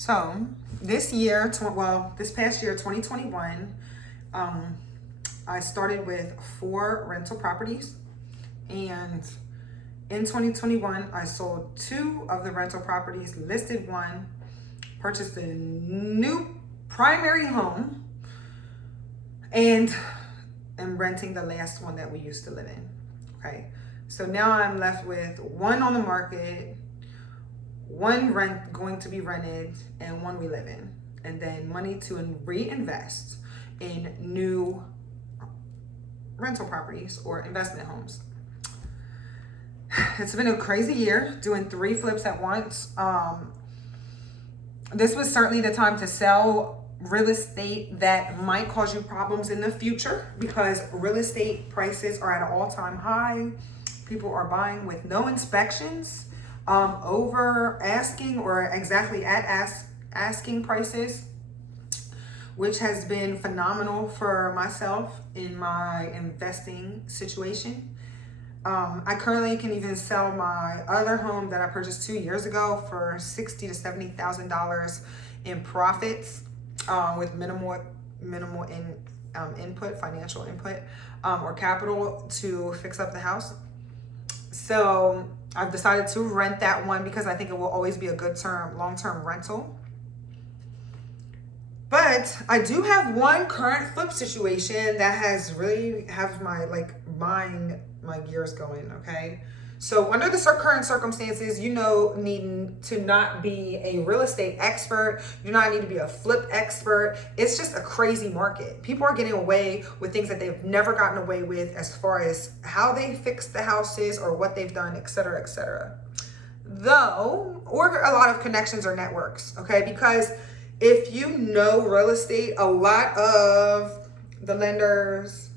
So this year, this past year, 2021, I started with 4 rental properties, and in 2021, I sold 2 of the rental properties, listed 1, purchased a new primary home, and am renting the last one that we used to live in. Okay, so now I'm left with 1 on the market, 1 going to be rented, and 1 we live in, and then money to reinvest in new rental properties or investment homes. It's been a crazy year doing 3 flips at once. This was certainly the time to sell real estate that might cause you problems in the future, because real estate prices are at an all-time high. People are buying with no inspections, over asking or exactly at asking prices, which has been phenomenal for myself in my investing situation. I currently can even sell my other home that I purchased 2 years ago for $60,000 to $70,000 in profits, with minimal input, financial input, or capital to fix up the house. So I've decided to rent that one because I think it will always be a good long-term rental. But I do have one current flip situation that has really have my gears going. Okay, so under the current circumstances, needing to not be a real estate expert, you do not need to be a flip expert. It's just a crazy market. People are getting away with things that they've never gotten away with, as far as how they fix the houses or what they've done, etc., etc. Or a lot of connections or networks. Okay, because if you know real estate, a lot of the lenders,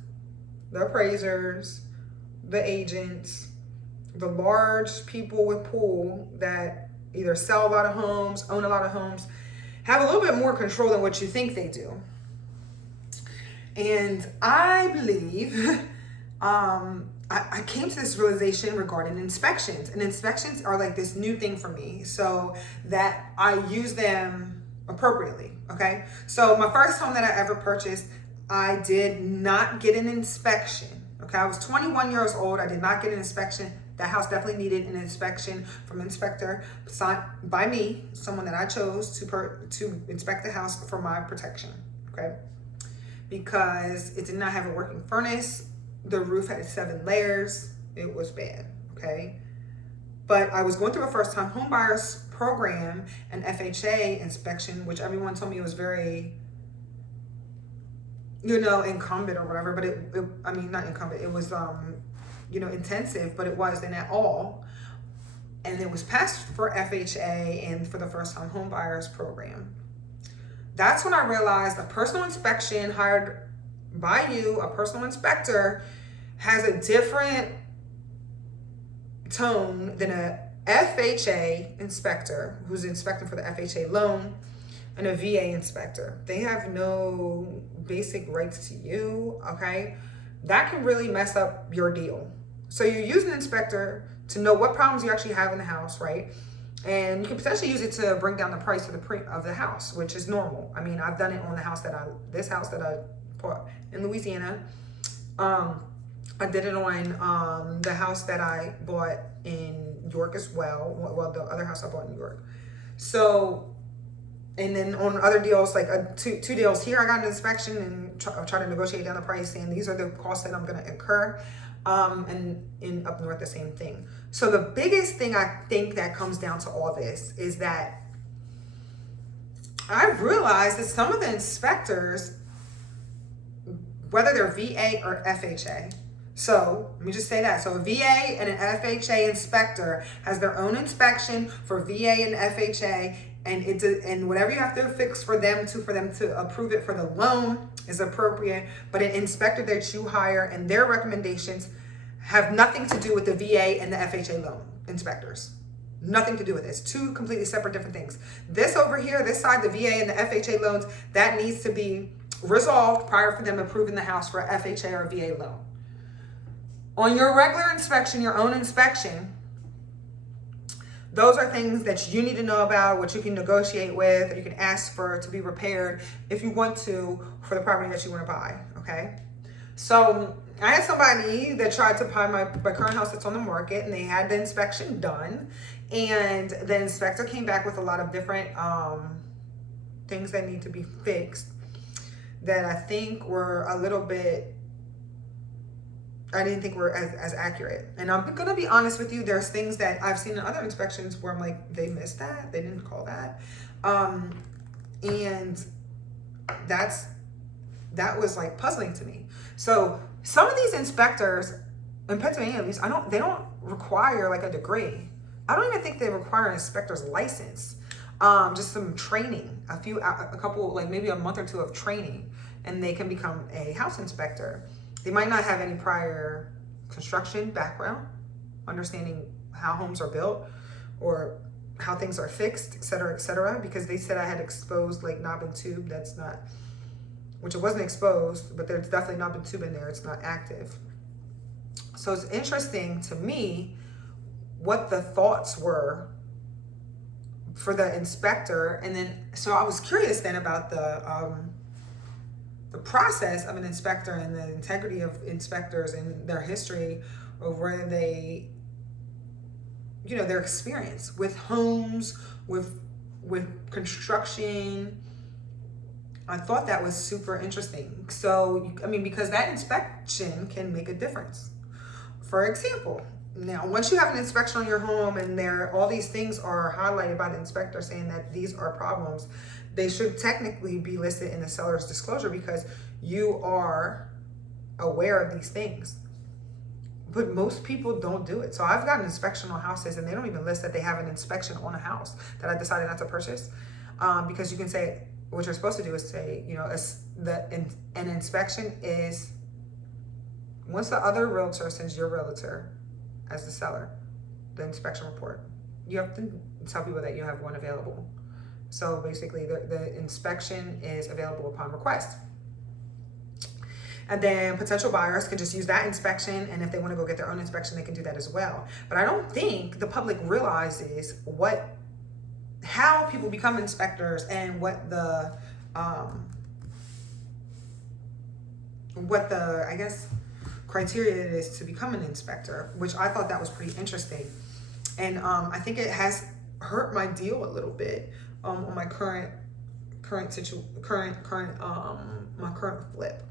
the appraisers, the agents, the large people with pull that either sell a lot of homes, own a lot of homes, have a little bit more control than what you think they do. And I believe I came to this realization regarding inspections. And inspections are like this new thing for me, so that I use them appropriately. Okay, so my first home that I ever purchased, I did not get an inspection. Okay, I was 21 years old. I did not get an inspection. That house definitely needed an inspection from an inspector signed by me, someone that I chose to inspect the house for my protection. Okay, because it did not have a working furnace. The roof had 7 layers. It was bad. Okay, but I was going through a first-time home buyers program, an FHA inspection, which everyone told me was very, incumbent or whatever, but not incumbent. It was, intensive, but it wasn't at all. And it was passed for FHA and for the first-time home buyers program. That's when I realized a personal inspection hired by you, a personal inspector, has a different tone than a FHA inspector who's inspecting for the FHA loan and a VA inspector. They have no basic rights to you. Okay, that can really mess up your deal. So you use an inspector to know what problems you actually have in the house, right? And you can potentially use it to bring down the price of the house, which is normal. I mean, I've done it on this house that I bought in Louisiana. I did it on the house that I bought in York as well. Well, the other house I bought in York. So, and then on other deals, like two deals here, I got an inspection and try to negotiate down the price, and these are the costs that I'm going to incur. And in up north, the same thing. So the biggest thing I think that comes down to all this is that I've realized that some of the inspectors, whether they're VA or FHA, so let me just say that. So a VA and an FHA inspector has their own inspection for VA and FHA, and whatever you have to fix for them to approve it for the loan is appropriate. But an inspector that you hire and their recommendations have nothing to do with the VA and the FHA loan inspectors. Nothing to do with this. 2 completely separate different things. This over here, this side, the VA and the FHA loans, that needs to be resolved prior for them approving the house for a FHA or VA loan. On your regular inspection, your own inspection, Those are things that you need to know about, what you can negotiate with, or you can ask for to be repaired if you want to for the property that you want to buy, okay? So I had somebody that tried to buy my current house that's on the market, and they had the inspection done, and the inspector came back with a lot of different things that need to be fixed that I think were a little bit, I didn't think were as accurate. And I'm gonna be honest with you, there's things that I've seen in other inspections where I'm like, they missed that, they didn't call that. And that was like puzzling to me. So some of these inspectors in Pennsylvania, at least, they don't require like a degree. I don't even think they require an inspector's license. Just some training, a couple, like maybe a month or two of training, and they can become a house inspector. They might not have any prior construction background, understanding how homes are built or how things are fixed, et cetera, because they said I had exposed like knob and tube. That's not, which it wasn't exposed, but there's definitely knob and tube in there. It's not active. So it's interesting to me what the thoughts were for the inspector. And then, so I was curious then about the process of an inspector and the integrity of inspectors and their history of where they, you know, their experience with homes, with construction. I thought that was super interesting. So, I mean, because that inspection can make a difference. For example, now, once you have an inspection on your home and all these things are highlighted by the inspector saying that these are problems, they should technically be listed in the seller's disclosure because you are aware of these things. But most people don't do it. So I've gotten inspection on houses and they don't even list that they have an inspection on a house that I decided not to purchase. Because you can say, what you're supposed to do is say, you know, an inspection is, once the other realtor sends your realtor as the seller the inspection report, you have to tell people that you have one available. So basically the inspection is available upon request. And then potential buyers can just use that inspection, and if they want to go get their own inspection, they can do that as well. But I don't think the public realizes how people become inspectors and what the I guess criteria it is to become an inspector, which I thought that was pretty interesting. And I think it has hurt my deal a little bit on my current flip.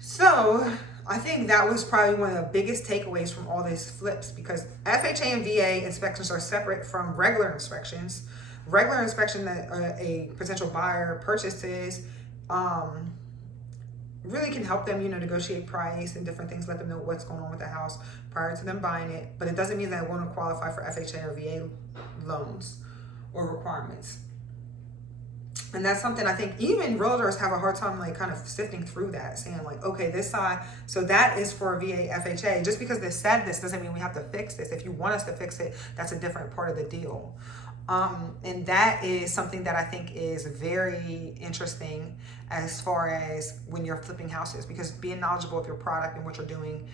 So I think that was probably one of the biggest takeaways from all these flips, because FHA and VA inspections are separate from regular inspections. Regular inspection that a potential buyer purchases really can help them, you know, negotiate price and different things, let them know what's going on with the house prior to them buying it. But it doesn't mean that it won't qualify for FHA or VA loans or requirements. And that's something I think even realtors have a hard time like kind of sifting through that, saying like, okay, this side, so that is for VA FHA. Just because they said this doesn't mean we have to fix this. If you want us to fix it, that's a different part of the deal. And that is something that I think is very interesting as far as when you're flipping houses, because being knowledgeable of your product and what you're doing,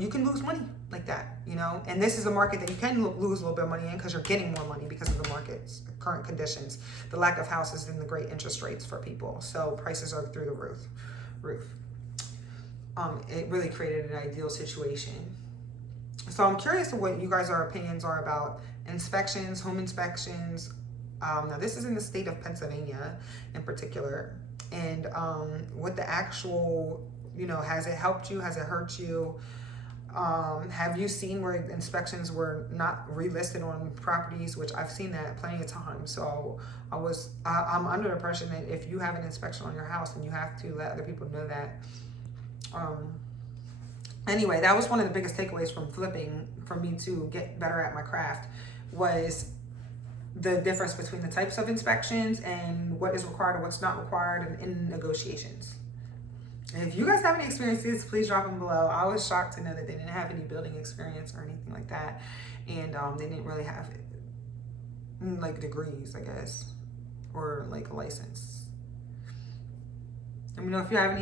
you can lose money like that, you know. And this is a market that you can lose a little bit of money in because you're getting more money because of the market's current conditions, the lack of houses and the great interest rates for people. So prices are through the roof. It really created an ideal situation. So I'm curious to what you guys' opinions are about inspections, home inspections. Now this is in the state of Pennsylvania in particular, and what the actual, you know, has it helped you? Has it hurt you? Have you seen where inspections were not relisted on properties, which I've seen that plenty of times. So I'm under the impression that if you have an inspection on your house, then you have to let other people know that. Anyway, that was one of the biggest takeaways from flipping for me to get better at my craft, was the difference between the types of inspections and what is required and what's not required in negotiations. And if you guys have any experiences, please drop them below. I was shocked to know that they didn't have any building experience or anything like that. And they didn't really have like degrees, I guess, or like a license. Let me know if you have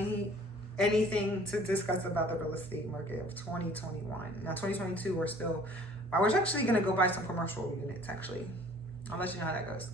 anything to discuss about the real estate market of 2021. Now 2022, we're still I was actually gonna go buy some commercial units. Actually, I'll let you know how that goes.